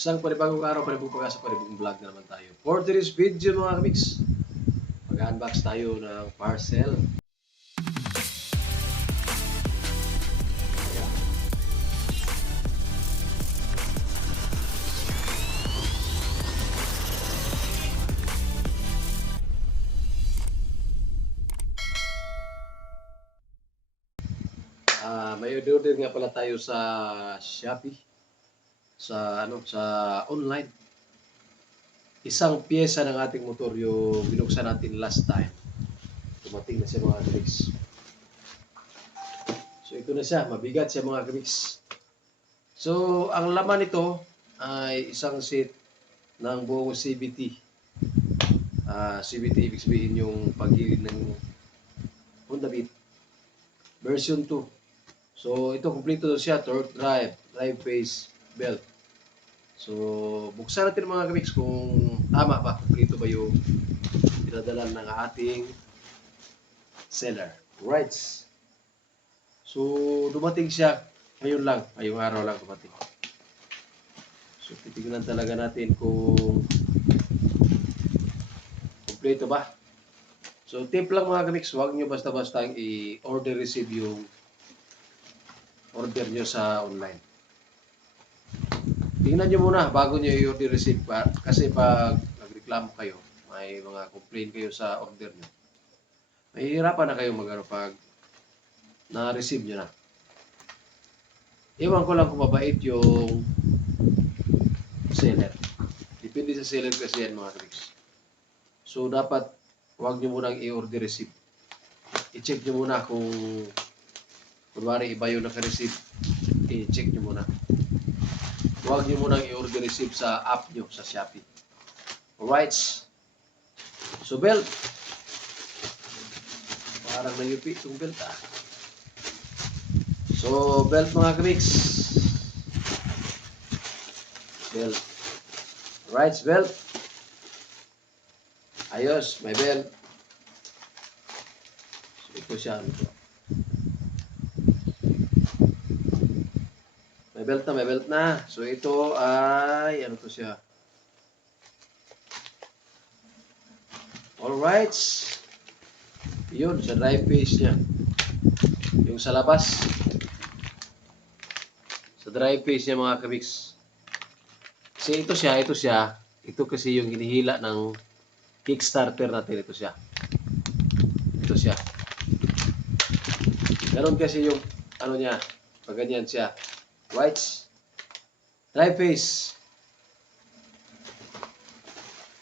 Isang panibagong araw, panibagong pag-asa, panibagong vlog na naman tayo. For today's video mga kamix, mag-unbox tayo ng parcel. May order nga pala tayo sa Shopee, sa online. Isang pyesa ng ating motor yung binuksan natin last time. Dumating na siya mga kamix. So ito na siya, mabigat siya mga kamix. So ang laman nito ay isang set ng buong CVT. CVT ibig sabihin yung paggilid ng Honda Beat version 2. So ito kompleto siya, torque drive, drive phase, belt. So buksan natin mga kamix kung tama ba, kompleto ba yung pinadala ng ating seller. Right. So dumating siya ngayon lang, ngayong araw lang dumating. So titignan talaga natin kung kompleto ba. So tip lang mga kamix, huwag nyo basta-basta i-order receive yung order nyo sa online. Tingnan nyo muna bago nyo i-order receive pa, kasi pag nagreklamo kayo, may mga complaint kayo sa order nyo, mahihirapan na kayo pag na-receive nyo na. Iwan ko lang kung mabait yung seller. Depende sa seller kasi yan mga tricks. So dapat huwag nyo munang i-order receive. I-check nyo muna kung kunwari iba yung naka-receive, i-check nyo muna. Huwag nyo munang i-order receive sa app nyo, sa Shopee. Alright. So belt. Parang nayupi itong belt So belt mga kamix. Belt. Alright, belt. Ayos, may belt. So ito siya. May belt na. So ito ay, ano to siya? Alright. Yun, sa drive phase niya. Yung sa labas. Sa drive phase niya mga kamix. Kasi ito siya. Ito kasi yung hinihila ng Kickstarter natin. Ito siya. Ganon kasi yung, ano niya, pag ganyan siya. Right? Drive phase.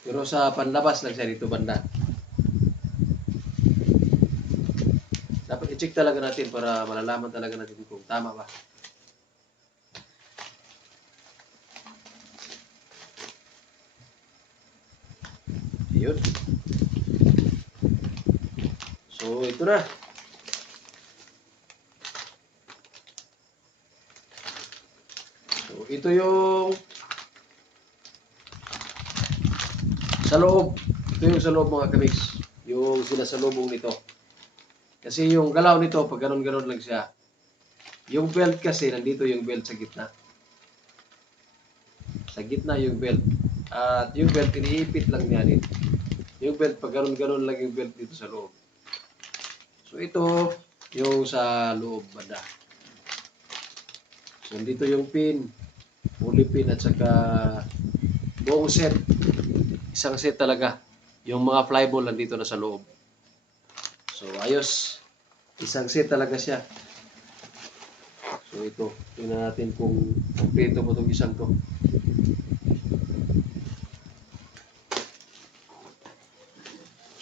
Pero sa panlabas lang siya dito banda. Dapat i-check talaga natin para malalaman talaga natin kung tama ba. Yun. So ito na. Ito yung sa loob. Ito yung sa loob mga kamix. Yung sinasalubong nito. Kasi yung galaw nito, pag ganon-ganon lang siya. Yung belt kasi, nandito yung belt sa gitna. Sa gitna yung belt. At yung belt, iniipit lang niya dito. Yung belt, pag ganon-ganon lang yung belt dito sa loob. So ito, yung sa loob banda. So nandito yung pin. Fully pin at saka buong set. Isang set talaga. Yung mga flyball nandito na sa loob. So ayos. Isang set talaga siya. So ito. Tingnan natin kung kompleto mo itong isang to.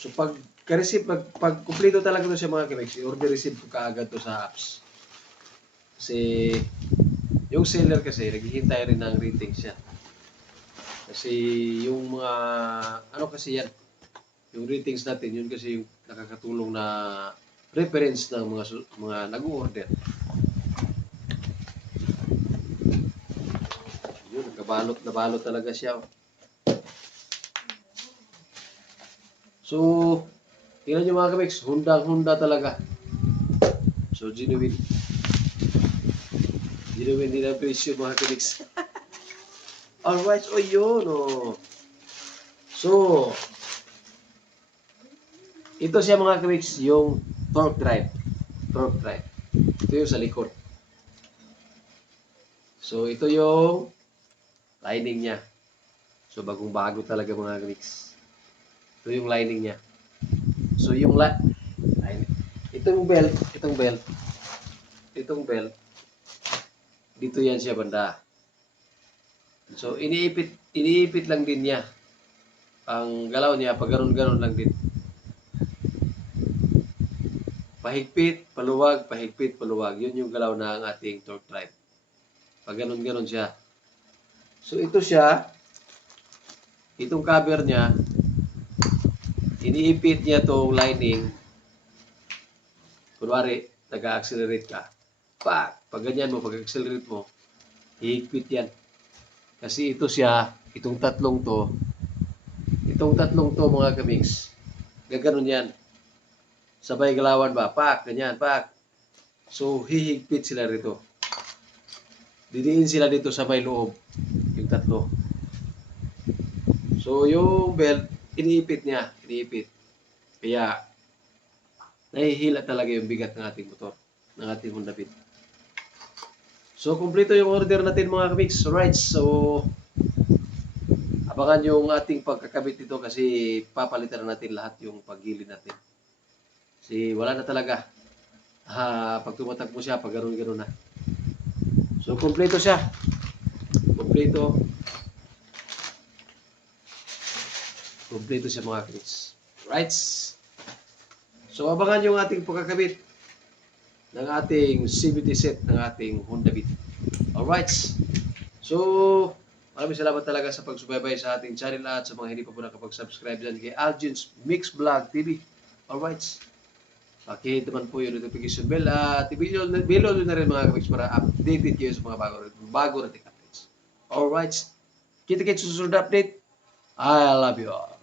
So pag kompleto talaga ito siya mga kamix, i-order receive ko kaagad to sa apps. Kasi yung seller kasi, naghihintay rin ng rating siya. Kasi yung mga, ano kasi yan, yung ratings natin, yun kasi yung nakakatulong na reference ng mga nag-order. Yun, nabalot talaga siya. So, tingnan nyo mga kamix, Honda talaga. So, genuine. Genuine din ang presyo mga kamix. Alright, o yun, oh. So, ito siya mga kamiks, yung torque drive. Torque drive. Ito yung sa likod. So, ito yung lining niya. So, bagong-bago talaga mga kamiks. Ito yung lining niya. So, yung itong belt, dito yan siya banda. So, iniipit lang din niya. Ang galaw niya, pag ganun-ganun lang din. Pahigpit, paluwag, pahigpit, paluwag. Yun yung galaw na ang ating torque drive. Pag ganun-ganun siya. So, ito siya, itong cover niya, iniipit niya tong lining. Kunwari, nag-accelerate ka. Pag ganyan mo, pag-accelerate mo, hihigpit yan. Kasi ito siya, itong tatlong to mga kamiks, gaganon yan. Sabay galawan ba? Ganyan, So, hihigpit sila rito. Didiin sila dito sa may loob, yung tatlo. So, yung belt, iniipit. Kaya, nahihila talaga yung bigat ng ating motor, ng ating Honda Beat. So, kumpleto yung order natin mga kamiks. Alright, so, abangan yung ating pagkakabit dito kasi papalitan na natin lahat yung paggilid natin. Kasi wala na talaga. Pag tumatakbo siya, pag gano'n na. So, kumpleto siya. Kumpleto siya mga kamiks. Alright. So, abangan yung ating pagkakabit ng ating CVT set ng ating Honda Beat. Alright. So, maraming salamat talaga sa pagsubaybay sa ating channel at sa mga hindi pa po nakapag-subscribe dyan kay Algin's Mix Vlog TV. Alright. Okay, naman po yung notification bell at below na rin mga kamiks para updated kayo sa mga bago nating updates. Alright. Kita-kits sa susunod update. I love you all.